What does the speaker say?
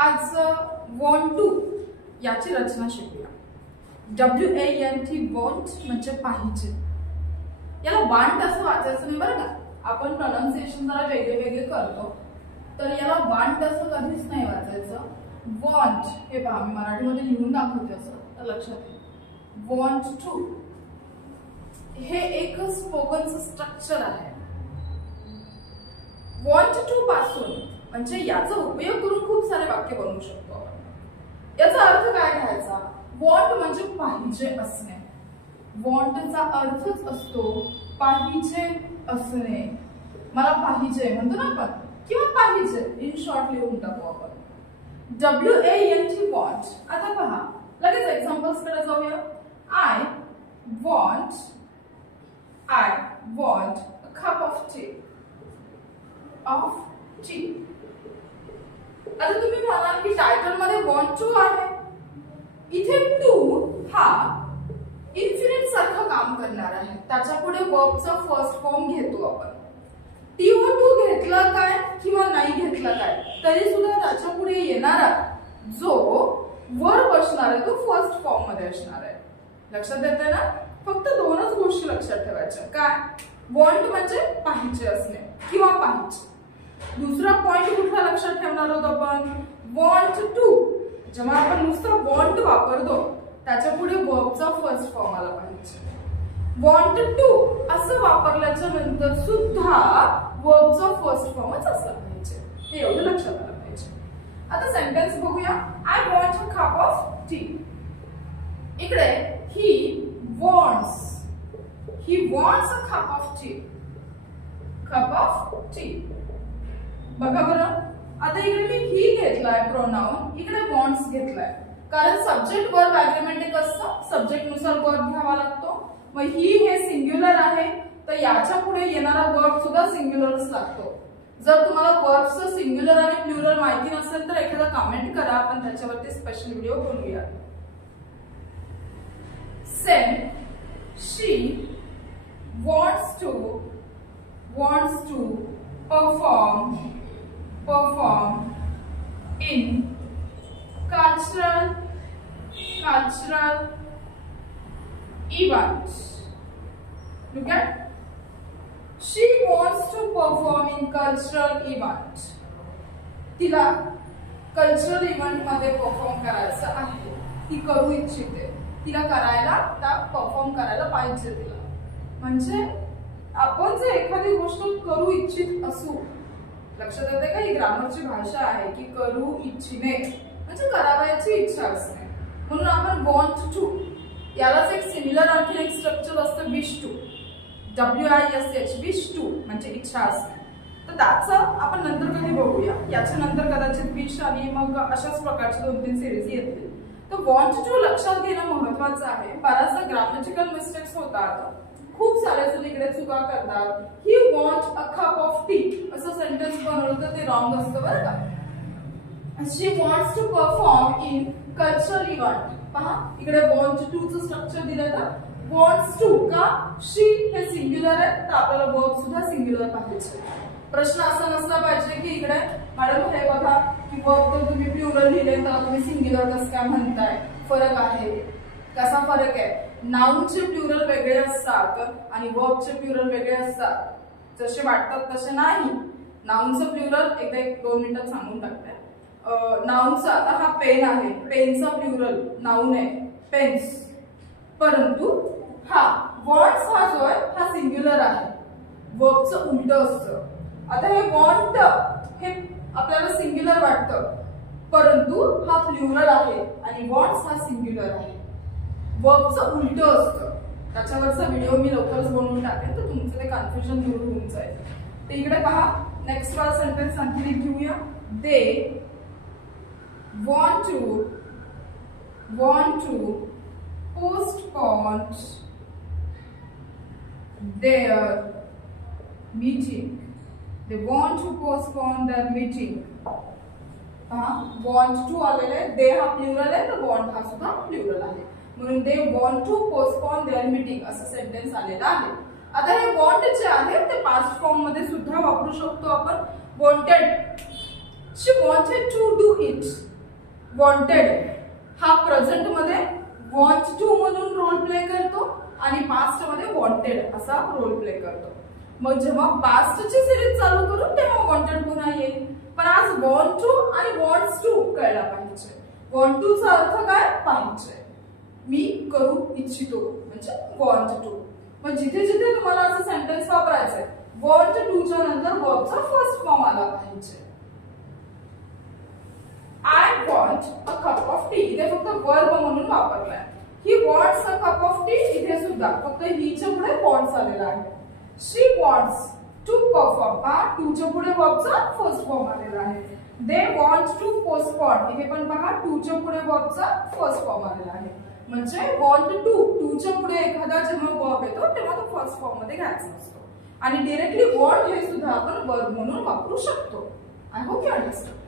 आज want to याची रचना शिकूया। WANT want म्हणजे पाहिजे। याला want असं वाचायचं नाही बरं का, आपण प्रोनाउन्सिएशन जरा वेगळे करतो, तर याला want असं कधीच नाही वाचायचं। want हे पहा मी मराठीमध्ये लिहून दाखवते असं तर लक्षात येईल। want to हे एक स्पोकनचं स्ट्रक्चर आहे। want to पासून म्हणजे याचा उपयोग करून खूप सारे वाक्य बनवू शकतो आपण। याचा अर्थ काय घ्यायचा? want म्हणजे पाहिजे असणे। want चा अर्थच असतो पाहिजे असणे। मला पाहिजे म्हणतो ना आपण किंवा पाहिजे इन शॉर्ट लिहून टाकू आपण। WANT want। आता पहा लगेच एक्झाम्पल्स कडे जाऊया। I want a cup of tea. आता तुम्ही म्हणाल की टायटल मध्ये want to आहे, इथे to हा इन्फिनिट सारखं काम करणार आहे, त्याच्या पुढे वर्ब चा फर्स्ट फॉर्म घेतो आपण। टी व टू घेतला काय किंवा नाही घेतला काय तरी सुद्धा त्याच्या पुढे येणारा जो वर्ब असणार आहे तो फर्स्ट फॉर्म मध्ये असणार आहे। लक्षात येते ना? फक्त दोनच गोष्टी लक्षात ठेवायच्या। काय? want म्हणजे पाहिजे असणे किंवा पाहिजे। दुसरा पॉइंट कुठला लक्षात ठेवणार आहोत आपण? want to। जेव्हा आपण नुसतं want वापरतो त्याच्या पुढे वर्बचा फर्स्ट फॉर्म आला पाहिजे। want to असं वापरल्याच्या नंतर सुद्धा वर्बचा फर्स्ट फॉर्मच असला पाहिजे, हे एवढं लक्षात आलं पाहिजे। आता सेंटेन्स बघूया। I want a cup of tea। इकडे he wants a cup of tea। बघा बरं, आता इकडे मी ही घेतलाय प्रोनाउन, इकडे वॉन्ट्स घेतलाय, कारण सब्जेक्ट वर्ब अग्रीमेंट एक असतं, सब्जेक्ट नुसार वर्ब घ्यावा लागतो। मग ही हे सिंग्युलर आहे तर याच्या पुढे येणारा वर्ब सुद्धा सिंग्युलरच लागतो। जर तुम्हाला वर्बचं सिंग्युलर आणि प्लुरल माहिती नसेल तर एखादा कमेंट करा, आपण त्याच्यावरती स्पेशल व्हिडिओ बनवूया। Same she wants to perform in cultural event। Look at, she wants to perform in cultural event। तिला कल्चरल इव्हेंट मध्ये परफॉर्म करायचं आहे, ती करू इच्छिते, तिला करायला त्या परफॉर्म करायला पाहिजे तिला। म्हणजे आपण जर एखादी गोष्ट करू इच्छित असू, लक्षात येते का? ही ग्रामरची भाषा आहे की करू इच्छिणे म्हणजे करावयाची इच्छा असणे, म्हणून आपण want to यालाच एक सिमिलर आणखी एक स्ट्रक्चर असतं wish to। WISH wish to म्हणजे इच्छा असणे, तर त्याचं आपण नंतर कधी बघूया। याच्या नंतर कदाचित wish आणि मग अशाच प्रकारचे 2-3 सिरीज येतील। तर want to लक्षात घेणं महत्त्वाचं आहे। बऱ्याचदा ग्रामॅटिकल मिस्टेक्स होतात, खूप सारे जण इकडे चुका करतात। He want a cup of tea असं सेंटेन्स बनवलं तर ते रॉंग असतं बरं का। She wants to perform in cultural event. पहा इकडे वॉन्ट टू चं स्ट्रक्चर दिलं तर वॉन्ट्स टू का शी हे सिंग्युलर आहे तर आपल्याला वर्ब सुद्धा सिंग्युलर पाहिजे। प्रश्न असा नसला पाहिजे की इकडे मॅडम हे बघा की वर्ब तर तुम्ही प्लुरल लिहिले तर तुम्ही सिंग्युलर कसं काय म्हणताय, फरक आहे। कसा फरक आहे? नाउनचे प्लुरल वेगळे असतात आणि वर्बचे प्लुरल वेगळे असतात। जसे वाटतात तसे नाही। नाउनचं प्लुरल एकदा 1-2 मिनिटात सांगून टाकते। नाउनचा आता हा पेन आहे, पेनचा प्लुरल नाउन आहे पेन्स, परंतु हा वॉन्ट्स हा जो आहे हा सिंग्युलर आहे, वर्बचं उलट असतं। आता हे वॉन्ट हे आपल्याला सिंग्युलर वाटतं, परंतु हा प्लुरल आहे आणि वॉन्ट्स हा सिंग्युलर आहे, वर्बचं उलट असतं। त्याच्यावरचा व्हिडिओ मी लवकरच बनवून टाकेन तर तुमचं ते कन्फ्युजन दूर होऊन जाईल। तर इकडे पहा नेक्स्ट वाला सेंटेन्स आणखी घेऊया। दे want to postpone their meeting। they want to postpone their meeting। want to आलेले, दे हा प्लुरल आहे तर want हा सुद्धा प्लुरल आहे, म्हणून they want to postpone their meeting असं सेंटेन्स आलेला आहे। आता हे want जे आहे ते पास्ट फॉर्म मध्ये सुद्धा वापरू शकतो आपण। wanted, she wanted to do it wanted हा प्रेझेंट मध्ये वॉन्ट टू म्हणून रोल प्ले करतो आणि पास्ट मध्ये वॉन्टेड असा रोल प्ले करतो. मग जेव्हा पास्टची सिरीज चालू करू तेव्हा वॉन्टेड पुन्हा येईल. पण आज वॉन्ट टू आणि वॉन्ट्स टू कळला पाहिजे. वॉन्ट टू चा अर्थ काय? पाहिजे, मी करू इच्छितो म्हणजे वॉन्ट टू. मग जिथे जिथे तुम्हाला असं सेंटेन्स वापरायचंय वॉन्ट टू च्या नंतर वर्बचा फर्स्ट फॉर्म आला पाहिजे. I want a cup of T इथे फक्त वर्ब म्हणून वापरलाय. He wants a cup of T इथे सुद्धा फक्त हीच्या पुढे वॉन्ट्स आलेला आहे. शी वॉन्ट्स टू परफॉर्म हा टू च्या पुढे वर्बचा फर्स्ट फॉर्म आलेला आहे. दे वॉन्ट टू पोस्टपोन इथे पण पहा टू च्या पुढे वर्बचा फर्स्ट फॉर्म आलेला आहे. म्हणजे वॉन्ट टू च्या पुढे एखादा जेव्हा वर्ब येतो तेव्हा तो फर्स्ट फॉर्म मध्ये घ्यायचा असतो आणि डायरेक्टली वॉन्ट हे सुद्धा आपण वर्ब म्हणून वापरू शकतो. I hope you understand.